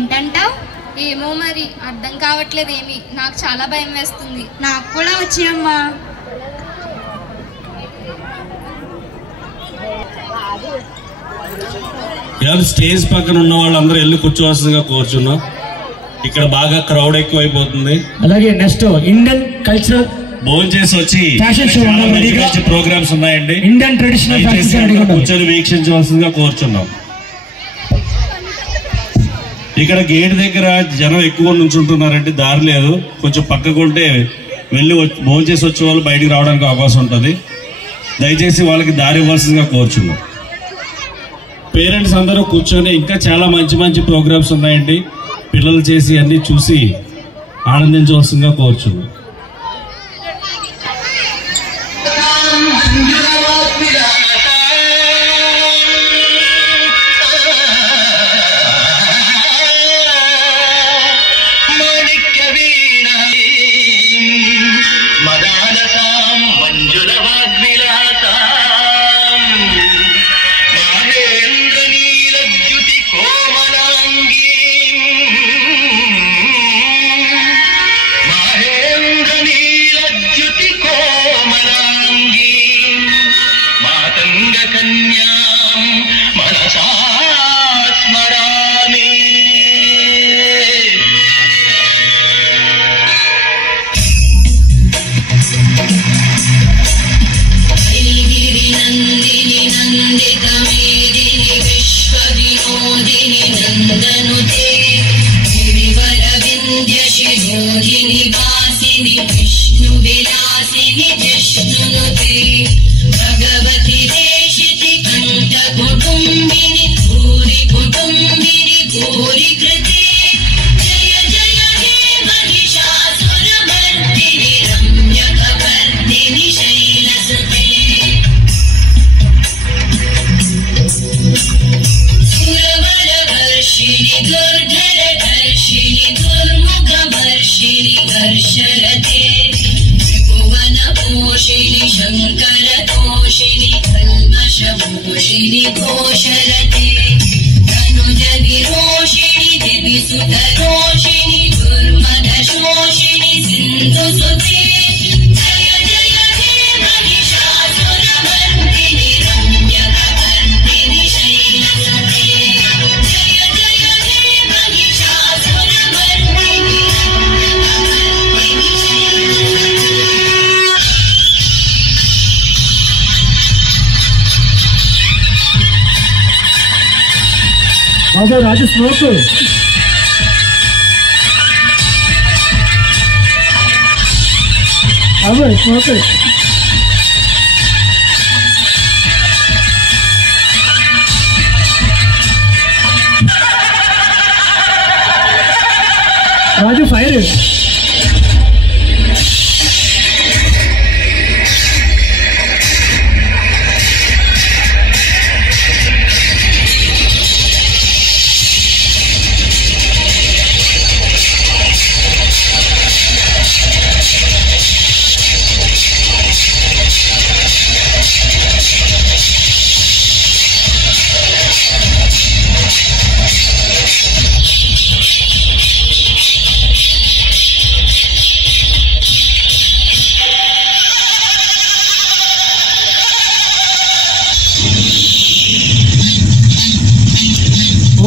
ఏంటంటావు? ఏమో మరి అర్థం కావట్లేదు ఏమి. నాకు చాలా భయం వేస్తుంది. నాకు కూడా వచ్చాయమ్మా. స్టేజ్ పక్కన ఉన్న వాళ్ళందరూ వెళ్ళి కూర్చోవలసిందిగా కోరుచున్నాం. ఇక్కడ బాగా క్రౌడ్ ఎక్కువైపోతుంది. అలాగే నెక్స్ట్ ఇండియన్ కల్చరల్ భోజనం చేసి వచ్చి ఫ్యాషన్ షో మంచి ప్రోగ్రామ్స్ ఉన్నాయండి. ఇండియన్ ట్రెడిషనల్ కూర్చొని వీక్షించవలసిందిగా కోరుచున్నాం. ఇక్కడ గేట్ దగ్గర జనం ఎక్కువ నుంచుంటున్నారంటే దారి లేదు. కొంచెం పక్కకుంటే వెళ్ళి భోజనం చేసి వచ్చే వాళ్ళు బయటికి రావడానికి అవకాశం ఉంటుంది. దయచేసి వాళ్ళకి దారి ఇవ్వాల్సిందిగా కోరుచున్నాం. పేరెంట్స్ అందరూ కూర్చొని ఇంకా చాలా మంచి మంచి ప్రోగ్రామ్స్ ఉన్నాయండి. పిల్లలు చేసి అన్ని చూసి ఆనందించవలసిందిగా కోరుచున్నాం. రాజు స్మోక్ అవ్వ స్మోక్ రాజు ఫైర్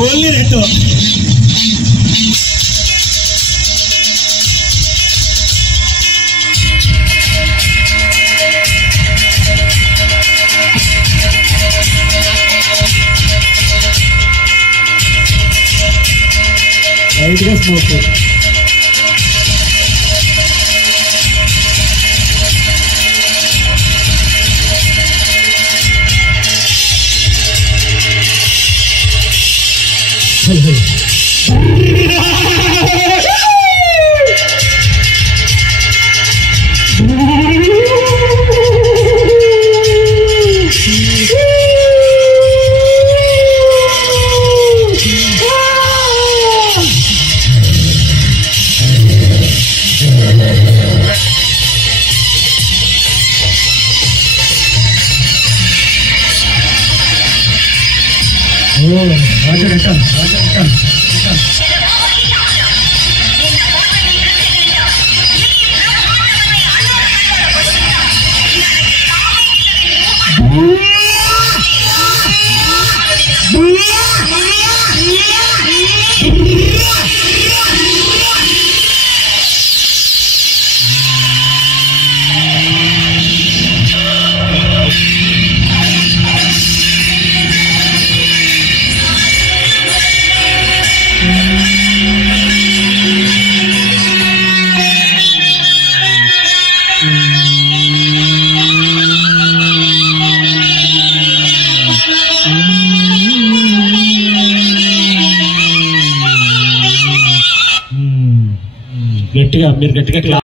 ఓన్లీ రెండు లైట్గా స్మోక్ రాజు మీరు గట్టిగా